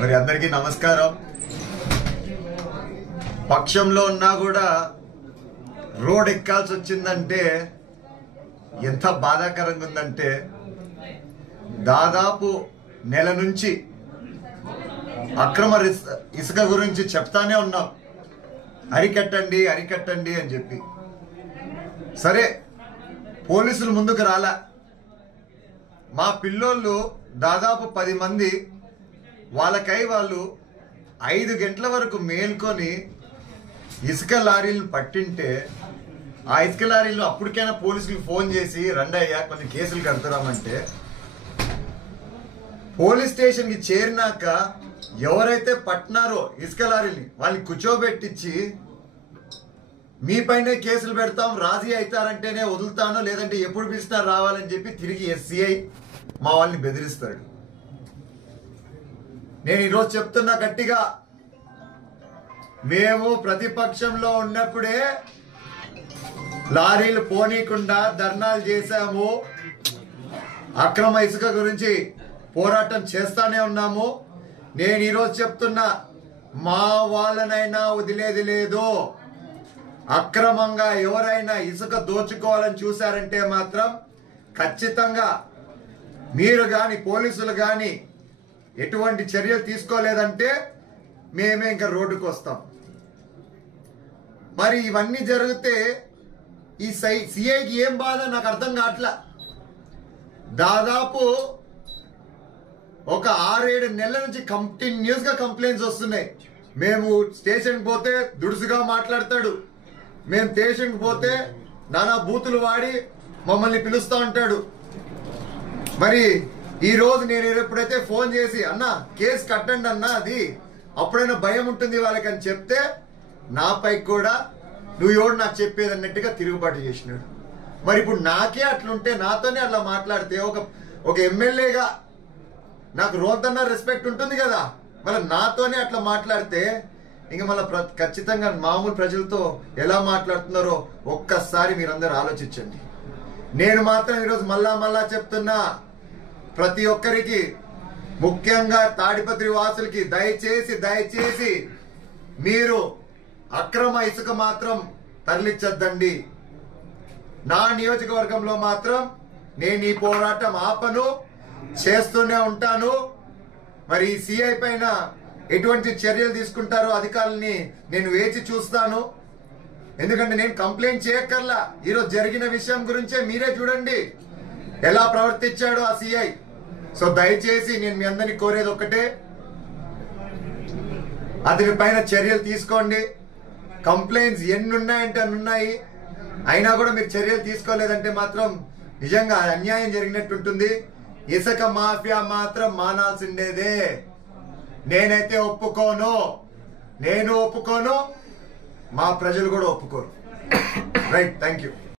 మరి అందరికీ నమస్కారం. పక్షంలో ఉన్నా కూడా రోడ్ ఎక్కాల్సి వచ్చిందంటే ఎంత బాధాకరంగా ఉందంటే, దాదాపు నెల నుంచి అక్రమ ఇసుక గురించి చెప్తానే ఉన్నాం, అరికట్టండి అరికట్టండి అని చెప్పి. సరే, పోలీసులు ముందుకు రాలా. మా పిల్లోళ్ళు దాదాపు 10 మంది వాళ్ళకై వాళ్ళు 5 గంటల వరకు మేల్కొని ఇసుక లారీలను పట్టింటే, ఆ ఇసుక లారీలు అప్పటికైనా పోలీసులకు ఫోన్ చేసి రండి అయ్యా కొన్ని కేసులు కడుతున్నామంటే, పోలీస్ స్టేషన్కి చేరినాక ఎవరైతే పట్టినారో ఇసుక లారీని వాళ్ళని కూర్చోబెట్టించి మీ పైనే కేసులు పెడతాం, రాజీ అవుతారంటేనే వదులుతాను, లేదంటే ఎప్పుడు పిలిచినా రావాలని చెప్పి తిరిగి ఎస్సీఐ మా వాళ్ళని బెదిరిస్తాడు. నేను ఈరోజు చెప్తున్నా గట్టిగా, మేము ప్రతిపక్షంలో ఉన్నప్పుడే లారీలు పోనీకుండా ధర్నాలు చేశాము, అక్రమ ఇసుక గురించి పోరాటం చేస్తానే ఉన్నాము. నేను ఈరోజు చెప్తున్నా, మా వాళ్ళనైనా వదిలేది లేదు. అక్రమంగా ఎవరైనా ఇసుక దోచుకోవాలని చూశారంటే మాత్రం ఖచ్చితంగా మీరు కానీ పోలీసులు కానీ ఎటువంటి చర్యలు తీసుకోలేదంటే మేమే ఇంకా రోడ్డుకు వస్తాం. మరి ఇవన్నీ జరిగితే ఈ సిఐకి ఏం బాధ నాకు అర్థం కావట్లా. దాదాపు ఒక 6-7 నెలల నుంచి కంటిన్యూస్ గా కంప్లైంట్స్ వస్తున్నాయి. మేము స్టేషన్కి పోతే దుడుసుగా మాట్లాడతాడు, మేము స్టేషన్కి పోతే నానా బూతులు వాడి మమ్మల్ని పిలుస్తూ ఉంటాడు. మరి ఈ రోజు నేను ఎప్పుడైతే ఫోన్ చేసి అన్నా కేసు కట్టండి అన్నా, అది అప్పుడైనా భయం ఉంటుంది వాళ్ళకి అని చెప్తే, నాపై కూడా నువ్వు ఎవడు నాకు చెప్పేది అన్నట్టుగా తిరుగుబాటు చేసినాడు. మరి ఇప్పుడు నాకే అట్లుంటే, నాతోనే అట్లా మాట్లాడితే, ఒక ఎమ్మెల్యేగా నాకు రోంతన్నా రెస్పెక్ట్ ఉంటుంది కదా, మళ్ళీ నాతోనే అట్లా మాట్లాడితే ఇంకా మళ్ళీ ఖచ్చితంగా మామూలు ప్రజలతో ఎలా మాట్లాడుతున్నారో ఒక్కసారి మీరందరూ ఆలోచించండి. నేను మాత్రం ఈరోజు మళ్ళా చెప్తున్నా, ప్రతి ఒక్కరికి, ముఖ్యంగా తాడిపత్రి వాసులకి దయచేసి మీరు అక్రమ ఇసుక మాత్రం తరలించద్దండి. నా నియోజకవర్గంలో మాత్రం నేను ఈ పోరాటం ఆపను, చేస్తూనే ఉంటాను. మరి ఈ సిఐ పైన ఎటువంటి చర్యలు తీసుకుంటారో అధికారులని నేను వేచి చూస్తాను. ఎందుకంటే నేను కంప్లైంట్ చేయక్కర్లా, ఈరోజు జరిగిన విషయం గురించే మీరే చూడండి ఎలా ప్రవర్తించాడో ఆ సిఐ. సో దయచేసి నేను మీ అందరినీ కోరేది ఒక్కటే, అతని పైన చర్యలు తీసుకోండి. కంప్లైంట్స్ ఎన్ని ఉన్నాయంటే అన్ని ఉన్నాయి, అయినా కూడా మీరు చర్యలు తీసుకోలేదంటే మాత్రం నిజంగా అన్యాయం జరిగినట్టు ఉంటుంది. ఇసుక మాఫియా మాత్రం మానాల్సిండేదే. నేనైతే ఒప్పుకోను, నేను ఒప్పుకోను, మా ప్రజలు కూడా ఒప్పుకోరు. Right, thank you.